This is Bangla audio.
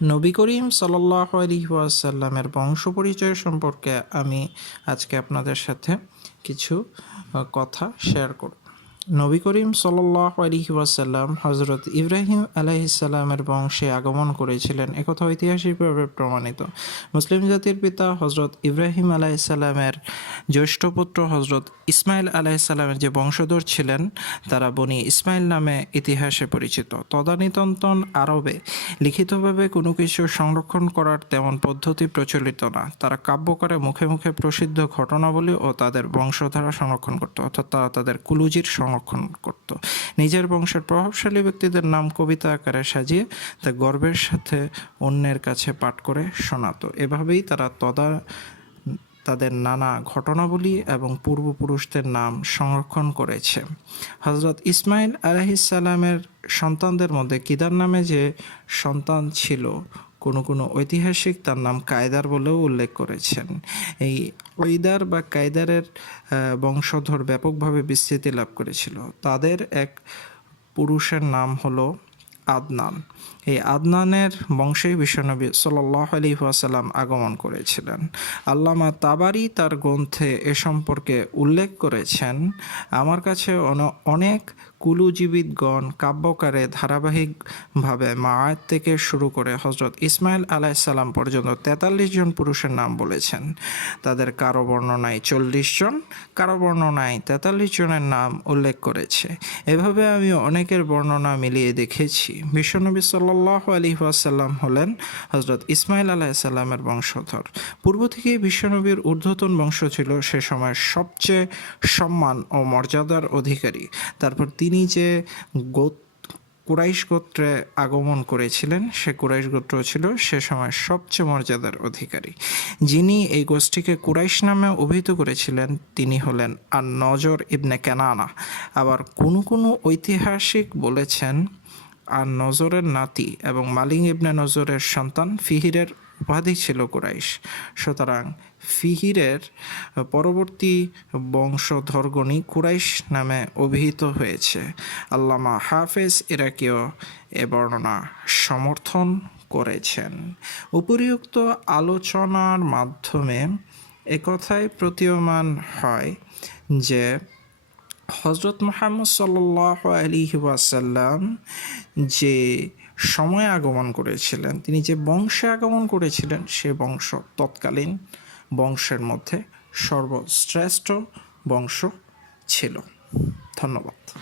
নবী করিম সাল্লাহ আলহিহাসাল্লামের বংশ পরিচয় সম্পর্কে আমি আজকে আপনাদের সাথে কিছু কথা শেয়ার করব। নবী করিম সাল্লাহ হজরত ইব্রাহিম আলাইসাল্লামের বংশে আগমন করেছিলেন। একথা ঐতিহাসিকভাবে প্রমাণিত। মুসলিম জাতির পিতা হজরত ইব্রাহিম আলাইসাল্লামের জ্যৈষ্ঠ পুত্র হজরত ইসমাইল আলাইসাল্লামের যে বংশধর ছিলেন, তারা বনি ইসমাইল নামে ইতিহাসে পরিচিত। তদানীতন্তন আরবে লিখিতভাবে কোনো কিছু সংরক্ষণ করার তেমন পদ্ধতি প্রচলিত না। তারা কাব্যকারে মুখে মুখে প্রসিদ্ধ ঘটনাবলী ও তাদের বংশধারা সংরক্ষণ করত, অর্থাৎ তারা তাদের কুলুজির সংরক্ষণ করত। নিজের বংশের প্রভাবশালী ব্যক্তিদের নাম কবিতা আকারে সাজিয়ে তা গর্বের সাথে অন্যের কাছে পাঠ করে শোনাতো। এভাবেই তারা তদা, তাদের নানা ঘটনাবলী এবং পূর্বপুরুষদের নাম সংরক্ষণ করেছে। হজরত ইসমাইল আলাহিসাল্লামের সন্তানদের মধ্যে কিদার নামে যে সন্তান ছিল কোনো কোনো ঐতিহাসিক তার নাম কায়দার বলেও উল্লেখ করেছেন। এই ঐদার বা কায়দারের বংশধর ব্যাপকভাবে বিস্তৃতি লাভ করেছিল। তাদের এক পুরুষের নাম হলো আদনান। এই আদনানের বংশেই বিশ্বনবী সাল্লাহ আলী ওয়াসাল্লাম আগমন করেছিলেন। আল্লামা তাবারি তার গ্রন্থে এ সম্পর্কে উল্লেখ করেছেন, আমার কাছে অন- অনেক কুলুজীবিতগণ কাব্যকারে ধারাবাহিকভাবে মায়াত থেকে শুরু করে হজরত ইসমাইল আলাইসাল্লাম পর্যন্ত তেতাল্লিশ জন পুরুষের নাম বলেছেন। তাদের কারও বর্ণনায় চল্লিশ জন, কারও বর্ণনায় তেতাল্লিশ জনের নাম উল্লেখ করেছে। এভাবে আমি অনেকের বর্ণনা মিলিয়ে দেখেছি। বিশ্বনবী সাল্লাহ আলী ওয়াসাল্লাম হলেন হজরত ইসমাইল আলাইসাল্লামের বংশধর। পূর্ব থেকেই বিশ্বনবীর ঊর্ধ্বতন বংশ ছিল সে সময় সবচেয়ে সম্মান ও মর্যাদার অধিকারী। তারপর তিনি যে গোত, কুরাইশ গোত্রে আগমন করেছিলেন, সে কুরাইশ গোত্র ছিল সে সময় সবচেয়ে মর্যাদার অধিকারী। যিনি এই গোষ্ঠীকে কুরাইশ নামে অভিহিত করেছিলেন, তিনি হলেন আর নজর ইবনে কেনানা। আবার কোনো কোনো ঐতিহাসিক বলেছেন আর নজরের নাতি এবং মালিং ইবনে নজরের সন্তান ফিহিরের উপাধি ছিল কুরাইশ। সুতরাং ফিহিরের পরবর্তী বংশধরগণই কুরাইশ নামে অভিহিত হয়েছে। আল্লামা হাফেজ ইরাকিও এ বর্ণনা সমর্থন করেছেন। উপরিউক্ত আলোচনার মাধ্যমে একথায় প্রতীয়মান হয় যে হজরত মোহাম্মদ সাল্লাহ আলী ওয়াসাল্লাম যে সময় আগমন করেছিলেন, তিনি যে বংশে আগমন করেছিলেন, সে বংশ তৎকালীন বংশের মধ্যে সর্বশ্রেষ্ঠ বংশ ছিল। ধন্যবাদ।